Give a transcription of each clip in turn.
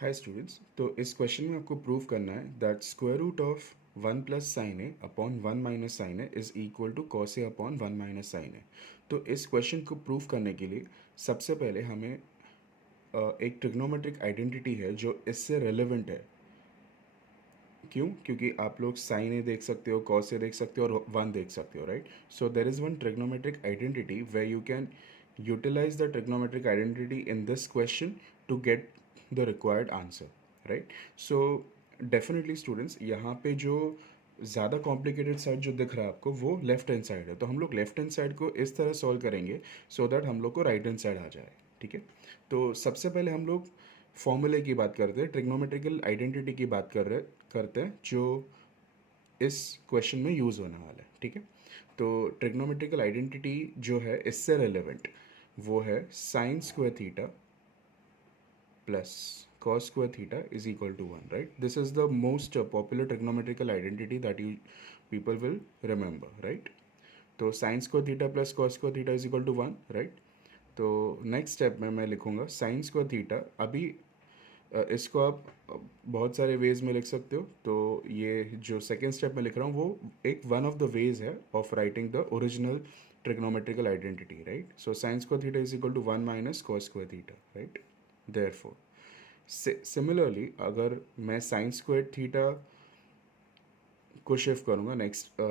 Hi students, तो इस question में आपको प्रूव करना है that square root of 1 + sin a upon 1 - sin a is equal to cos a upon 1 - sin a। तो इस क्वेश्चन को प्रूव करने के लिए सबसे पहले हमें एक ट्रिग्नोमेट्रिक आइडेंटिटी है जो इससे रेलेवेंट है। क्यों? क्योंकि आप लोग साइन ए देख सकते हो, cos a देख सकते हो और 1 देख सकते हो, right? So there is one trigonometric identity way you can utilize the trigonometric identity in this question to get the required answer, right? So definitely students, यहाँ पे जो ज़्यादा कॉम्प्लिकेटेड साइड जो दिख रहा है आपको वो लेफ्ट हैंड साइड है, तो हम लोग लेफ्ट हैंड साइड को इस तरह सॉल्व करेंगे सो दैट हम लोग को राइट हैंड साइड आ जाए। ठीक है, तो सबसे पहले हम लोग फॉर्मूले की बात करते हैं, ट्रिग्नोमेट्रिकल आइडेंटिटी की बात करते हैं जो इस क्वेश्चन में यूज़ होने वाला है। ठीक है, तो ट्रिग्नोमेट्रिकल आइडेंटिटी जो है इससे रेलेवेंट वो है sign square theta plus cos square theta is equal to 1, right? This is the most popular trigonometrical identity that you people will remember, right? तो sine square theta plus cos square theta is equal to 1, right? तो next step में मैं लिखूंगा sign square theta. अभी इसको आप बहुत सारे वेज में लिख सकते हो, तो ये जो सेकेंड स्टेप में लिख रहा हूँ वो एक वन ऑफ द वेज है of writing the original trigonometrical identity, right? So sine square theta is equal to 1 - cos square theta, right? Therefore similarly अगर मैं साइन स्क्वायर थीटा को शिफ्ट करूँगा नेक्स्ट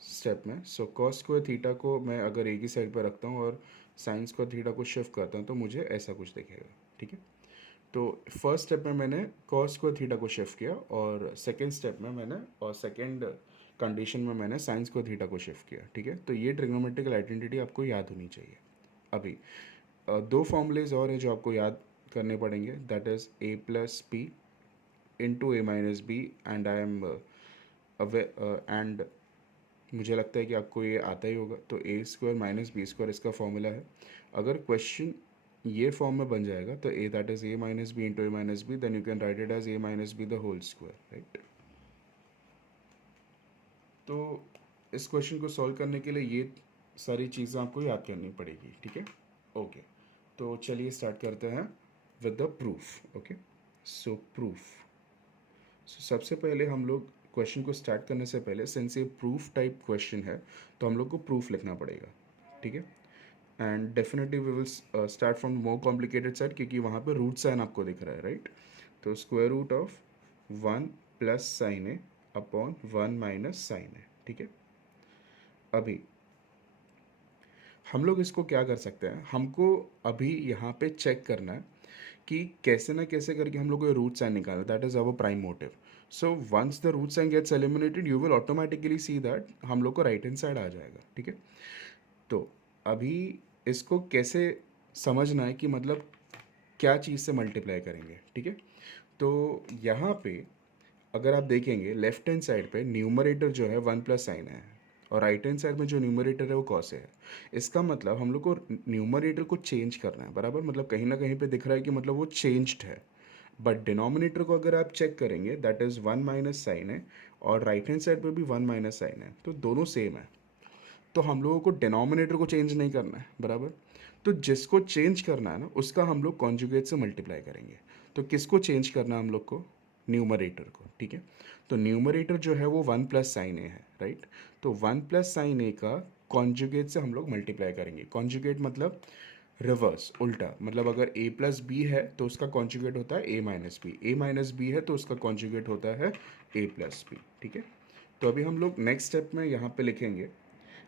स्टेप में, सो cos स्क्वायर थीटा को मैं अगर एक ही साइड पर रखता हूँ और साइन स्क्वायर थीटा को शिफ्ट करता हूँ तो मुझे ऐसा कुछ दिखेगा। ठीक है, तो फर्स्ट स्टेप में मैंने cos स्क्वायर थीटा को शिफ्ट किया और सेकेंड स्टेप में मैंने और सेकेंड कंडीशन में मैंने साइन स्क्वायर थीटा को शिफ्ट किया। ठीक है, तो ये ट्रिग्नोमेट्रिकल आइडेंटिटी आपको याद होनी चाहिए। अभी दो फॉर्मूलेज और हैं जो आपको याद करने पड़ेंगे, that is a plus b into A minus b and I am and मुझे लगता है कि आपको ये आता ही होगा। तो A square minus B square इसका फॉर्मूला है। अगर क्वेश्चन ये फॉर्म में बन जाएगा तो A that is A minus B into A minus B, then you can write it as A minus B the whole square, right? तो इस क्वेश्चन को सॉल्व करने के लिए ये सारी चीज़ें आपको याद करनी पड़ेगी। ठीक है, ओके, तो चलिए स्टार्ट करते हैं with the proof. Okay, so proof. So सबसे पहले हम लोग क्वेश्चन को स्टार्ट करने से पहले, सिंस ये प्रूफ टाइप क्वेश्चन है तो हम लोग को प्रूफ लिखना पड़ेगा। ठीक है, and definitely we will start from more complicated side क्योंकि वहाँ पे रूट साइन आपको दिख रहा है, राइट? तो square root of 1 + sin a upon 1 - sin a। ठीक है, अभी हम लोग इसको क्या कर सकते हैं, हमको अभी यहाँ पे चेक करना है कि कैसे ना कैसे करके हम लोग को रूट साइन निकालना, that is our prime motive. So once the root sign gets eliminated you will automatically see that हम लोग को राइट हैंड साइड आ जाएगा। ठीक है, तो अभी इसको कैसे समझना है कि मतलब क्या चीज़ से मल्टीप्लाई करेंगे। ठीक है, तो यहाँ पे अगर आप देखेंगे लेफ्ट हैंड साइड पे न्यूमरेटर जो है 1 + sin है और राइट हैंड साइड में जो न्यूमरेटर है वो cos है। इसका मतलब हम लोग को न्यूमरेटर को चेंज करना है, बराबर? मतलब कहीं ना कहीं पे दिख रहा है कि मतलब वो चेंज्ड है, बट डिनोमिनेटर को अगर आप चेक करेंगे दैट इज़ 1 - sin है और राइट हैंड साइड पे भी 1 - sin है, तो दोनों सेम है। तो हम लोगों को डिनोमिनेटर को चेंज नहीं करना है, बराबर? तो जिसको चेंज करना है ना उसका हम लोग कॉन्जुगेट से मल्टीप्लाई करेंगे। तो किसको चेंज करना है हम लोग को? न्यूमरेटर को। ठीक है, तो न्यूमरेटर जो है वो 1 + sin a है, राइट? तो 1 + sin a का कॉन्जुगेट से हम लोग मल्टीप्लाई करेंगे। कॉन्जुगेट मतलब रिवर्स, उल्टा। मतलब अगर a + b है तो उसका कॉन्जुगेट होता है a - b, a - b है तो उसका कॉन्जुगेट होता है a + b। ठीक है, तो अभी हम लोग नेक्स्ट स्टेप में यहाँ पे लिखेंगे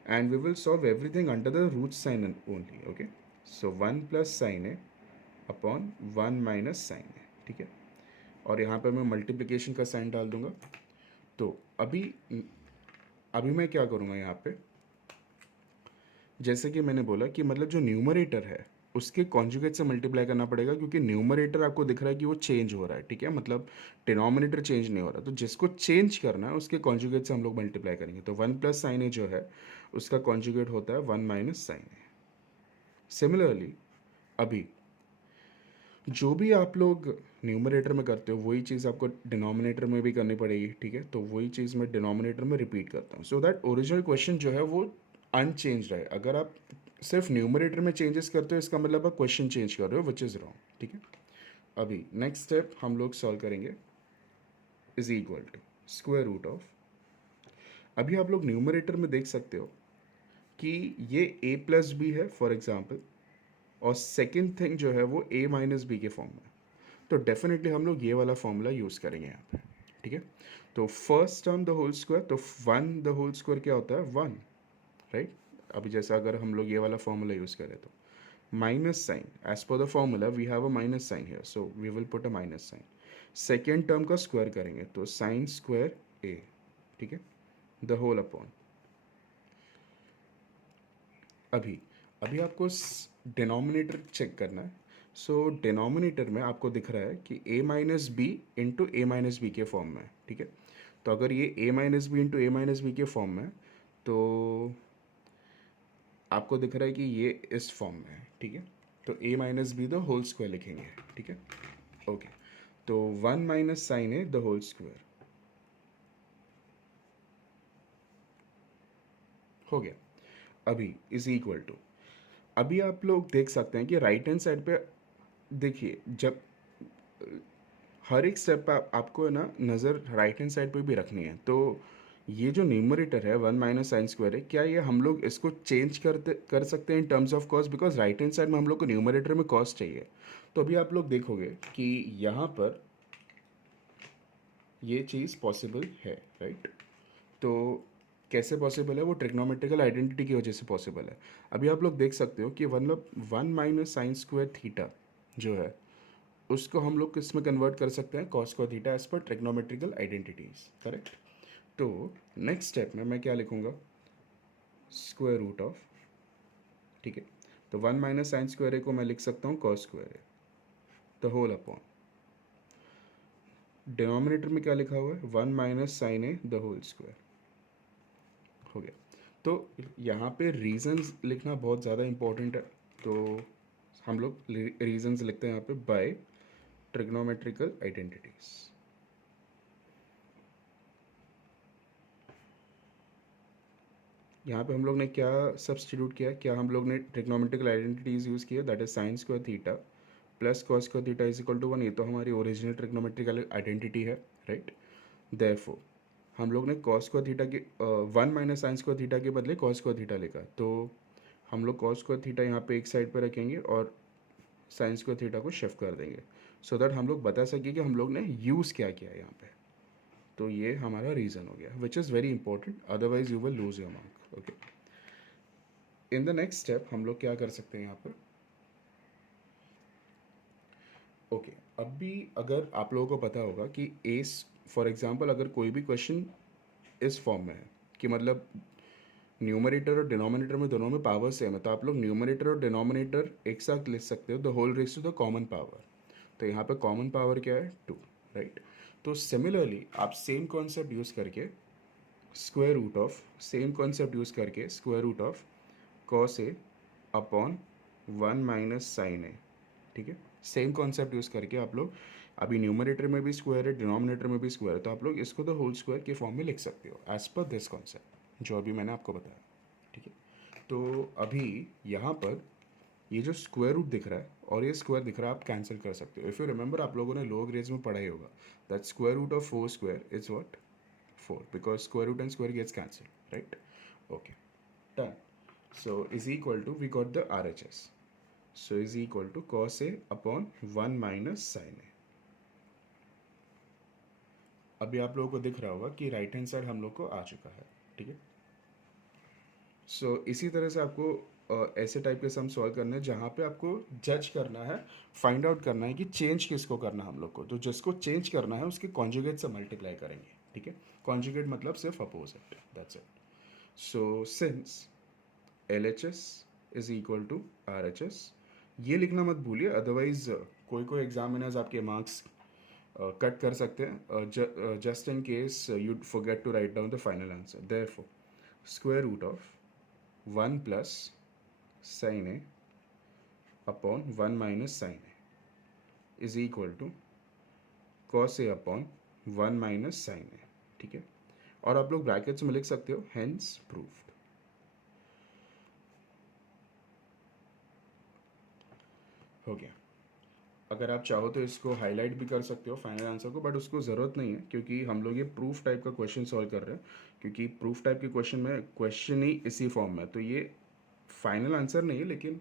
and we will solve everything under the root sign only. Okay, so 1 + sin a upon 1 - sin a। ठीक है, और यहाँ पे मैं मल्टीप्लिकेशन का साइन डाल दूंगा। तो अभी अभी मैं क्या करूँगा यहाँ पे, जैसे कि मैंने बोला कि मतलब जो न्यूमरेटर है उसके कॉन्जुगेट से मल्टीप्लाई करना पड़ेगा क्योंकि न्यूमरेटर आपको दिख रहा है कि वो चेंज हो रहा है। ठीक है, मतलब डिनोमिनेटर चेंज नहीं हो रहा, तो जिसको चेंज करना है उसके कॉन्जुगेट से हम लोग मल्टीप्लाई करेंगे। तो 1 + sin a जो है उसका कॉन्जुगेट होता है 1 - sin a। सिमिलरली अभी जो भी आप लोग न्यूमरेटर में करते हो वही चीज़ आपको डिनोमिनेटर में भी करनी पड़ेगी। ठीक है, तो वही चीज़ मैं डिनोमिनेटर में रिपीट करता हूँ सो दैट ओरिजिनल क्वेश्चन जो है वो अनचेंज रहे। अगर आप सिर्फ न्यूमरेटर में चेंजेस करते हो इसका मतलब आप क्वेश्चन चेंज कर रहे हो, विच इज़ रॉन्ग। ठीक है, अभी नेक्स्ट स्टेप हम लोग सॉल्व करेंगे, is equal to square root of, अभी आप लोग न्यूमरेटर में देख सकते हो कि ये a प्लस बी है फॉर एग्जाम्पल, और सेकेंड थिंग जो है वो a माइनस बी के फॉर्म में, तो डेफिनेटली हम लोग ये वाला फॉर्मूला यूज़ करेंगे यहाँ पे, ठीक है। तो first term the whole square, तो 1 द होल स्क्वायर क्या होता है 1, राइट। अभी जैसे अगर हम लोग ये वाला फॉर्मूला यूज़ करें तो minus sign, as per the formula we have a minus sign here, so we will put a minus sign. Second term का स्क्वायर करेंगे तो साइन स्क्वायर a, ठीक है, द होल अपॉन, अभी अभी आपको डिनोमिनेटर चेक करना है। सो डिनोमिनेटर में आपको दिख रहा है कि a minus B into A minus b के फॉर्म में है, ठीक है। तो अगर ये a minus B into A minus b के फॉर्म में है, तो आपको दिख रहा है कि ये इस फॉर्म में है, ठीक है। तो a minus B the whole square लिखेंगे, ठीक है, ओके। तो 1 minus sine a the whole square हो गया। अभी इज इक्वल टू, अभी आप लोग देख सकते हैं कि राइट हैंड साइड पे देखिए, जब हर एक स्टेप पे आपको है ना नज़र राइट हैंड साइड पे भी रखनी है। तो ये जो न्यूमरेटर है 1 माइनस साइन स्क्वायर है, क्या ये हम लोग इसको चेंज कर सकते हैं in terms of cost, because right hand side में हम लोग को न्यूमरेटर में कॉस्ट चाहिए। तो अभी आप लोग देखोगे कि यहाँ पर ये चीज़ पॉसिबल है, राइट। तो कैसे पॉसिबल है, वो ट्रिग्नोमेट्रिकल आइडेंटिटी की वजह से पॉसिबल है। अभी आप लोग देख सकते हो कि मतलब 1 माइनस साइन स्क्वायर थीटा जो है उसको हम लोग किस में कन्वर्ट कर सकते हैं, कॉस को theta, as per trigonometrical identities, correct. तो नेक्स्ट स्टेप में मैं क्या लिखूंगा, स्क्वायर रूट ऑफ, ठीक है। तो 1 माइनस साइन स्क्वायर ए को मैं लिख सकता हूँ cos square a the whole upon, denominator में क्या लिखा हुआ है 1 minus sine a the whole square, हो गया। तो यहाँ पे रीजंस लिखना बहुत ज़्यादा इंपॉर्टेंट है, तो हम लोग रीजंस लिखते हैं यहाँ पे बाय ट्रिग्नोमेट्रिकल आइडेंटिटीज। यहाँ पे हम लोग ने क्या सब्सटीट्यूट किया, क्या हम लोग ने ट्रिग्नोमेट्रिकल आइडेंटिटीज यूज़ किया, that is sine square theta plus cos square theta is equal to 1, ये तो हमारी ओरिजिनल ट्रिग्नोमेट्रिकल आइडेंटिटी है, राइट। देयरफॉर हम लोग ने कॉस स्क्वायर थीटा के 1 माइनस साइन स्क्वायर थीटा के बदले कॉस स्क्वायर थीटा लिखा, तो हम लोग कॉस स्क्वायर थीटा यहाँ पे एक साइड पर रखेंगे और साइन स्क्वायर थीटा को शिफ्ट कर देंगे, सो दैट हम लोग बता सकें कि हम लोग ने यूज़ क्या किया है यहाँ पे। तो ये हमारा रीज़न हो गया, which is very important, otherwise you will lose your mark, okay. In the next step हम लोग क्या कर सकते हैं यहाँ पर, ओके। अब भी अगर आप लोगों को पता होगा कि एस, फॉर एग्जांपल अगर कोई भी क्वेश्चन इस फॉर्म में है कि मतलब न्यूमरेटर और डिनोमिनेटर में दोनों में पावर सेम है, तो आप लोग न्यूमरेटर और डिनोमिनेटर एक साथ लिख सकते हो, the whole raise to the common power. तो यहाँ पे कॉमन पावर क्या है 2, राइट। तो सिमिलरली आप सेम कॉन्सेप्ट यूज़ करके square root of, same concept use करके square root of cos A upon 1 minus sine A, ठीक है। सेम कॉन्सेप्ट यूज़ करके आप लोग, अभी न्यूमरेटर में भी स्क्वायर है, डिनोमिनेटर में भी स्क्वायर है, तो आप लोग इसको द होल स्क्वायर के फॉर्म में लिख सकते हो एज पर दिस कॉन्सेप्ट जो अभी मैंने आपको बताया, ठीक है। तो अभी यहाँ पर ये जो स्क्वायर रूट दिख रहा है और ये स्क्वायर दिख रहा है, आप कैंसिल कर सकते हो। इफ़ यू रिमेंबर, आप लोगों ने लोअर ग्रेड्स में पढ़ा ही होगा that square root of 4 square is what 4, because square root and square gets cancel, right, okay, done. So is equal to, we got the RHS. So is equal to cos A upon 1 minus sin A. अभी आप लोगों को दिख रहा होगा कि right hand side हम लोग को आ चुका है, ठीक है। सो इसी तरह से आपको ऐसे टाइप के सम सॉल्व करने हैं जहाँ पे आपको जज करना है, फाइंड आउट करना है कि चेंज किसको करना है हम लोग को। तो जिसको चेंज करना है उसके कॉन्जुगेट से मल्टीप्लाई करेंगे, ठीक है। कॉन्जुगेट मतलब सिर्फ opposite, that's it. So since LHS is equal to RHS, ये लिखना मत भूलिए, अदरवाइज कोई कोई एग्जामिनर्स आपके मार्क्स कट कर सकते हैं, just in case you forget to write down the final answer. Therefore square root of 1 plus sine A upon 1 minus sine A is equal to cos A upon 1 minus sine A, ठीक है। और आप लोग brackets में लिख सकते हो hence proofed, हो गया। अगर आप चाहो तो इसको हाईलाइट भी कर सकते हो फाइनल आंसर को, बट उसको ज़रूरत नहीं है क्योंकि हम लोग ये प्रूफ टाइप का क्वेश्चन सॉल्व कर रहे हैं। क्योंकि प्रूफ टाइप के क्वेश्चन में क्वेश्चन ही इसी फॉर्म में है, तो ये फाइनल आंसर नहीं है, लेकिन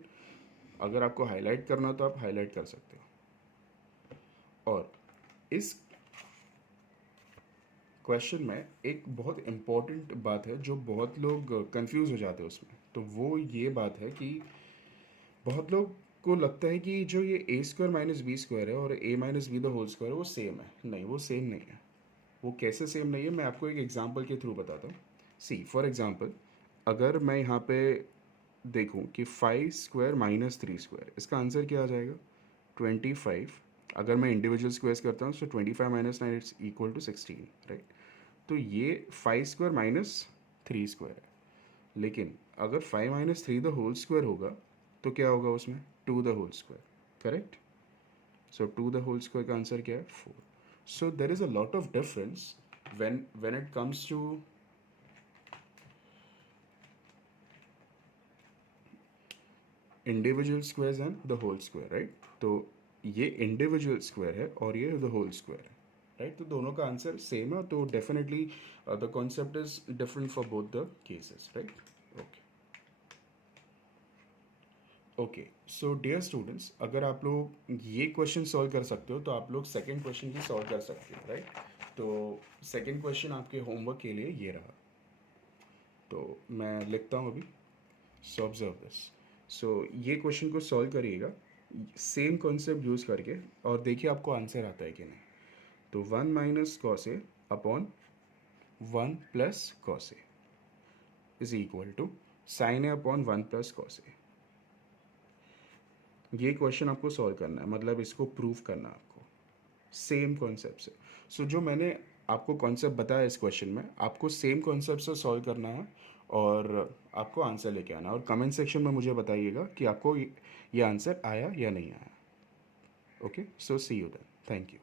अगर आपको हाईलाइट करना हो तो आप हाईलाइट कर सकते हो। और इस क्वेश्चन में एक बहुत इम्पॉर्टेंट बात है जो बहुत लोग कंफ्यूज हो जाते हैं उसमें, तो वो ये बात है कि बहुत लोग को लगता है कि जो ये A square minus B square है और A minus B the whole square है वो सेम है। नहीं, वो सेम नहीं है। वो कैसे सेम नहीं है, मैं आपको एक एग्जांपल के थ्रू बताता हूँ। सी फॉर एग्जांपल, अगर मैं यहाँ पे देखूँ कि 5 स्क्वायर माइनस 3 स्क्वायर, इसका आंसर क्या आ जाएगा? 25। अगर मैं इंडिविजुअल स्क्वायर्स करता हूँ तो 25 - 9 इट्स इक्वल टू 16, राइट। तो ये 5 स्क्वायर माइनस 3 स्क्वायर है। लेकिन अगर 5 - 3 द होल स्क्वायर होगा तो क्या होगा उसमें? 2 the whole square, correct. So 2 the whole square का आंसर क्या है? 4। So there is a lot of difference when it comes to individual squares and the whole square, right. तो ये इंडिविजुअल स्क्वायर है और ये द होल स्क्वायर है, right. तो दोनों का आंसर सेम है, तो definitely the concept is different for both the cases, right. Okay okay, so dear students, अगर आप लोग ये क्वेश्चन सॉल्व कर सकते हो तो आप लोग सेकेंड क्वेश्चन भी सॉल्व कर सकते हो, राइट। तो सेकेंड क्वेश्चन आपके होमवर्क के लिए ये रहा। तो मैं लिखता हूँ अभी। So observe this. सो ये क्वेश्चन को सॉल्व करिएगा सेम कॉन्सेप्ट यूज़ करके, और देखिए आपको आंसर आता है कि नहीं। तो 1 minus cos A upon 1 plus cos A is equal to sine A upon 1 plus cos A. ये क्वेश्चन आपको सॉल्व करना है, मतलब इसको प्रूव करना है आपको सेम कॉन्सेप्ट से। सो जो मैंने आपको कॉन्सेप्ट बताया इस क्वेश्चन में, आपको सेम कॉन्सेप्ट से सॉल्व करना है और आपको आंसर लेके आना है। और कमेंट सेक्शन में मुझे बताइएगा कि आपको ये आंसर आया या नहीं आया। Okay, so see you then, thank you.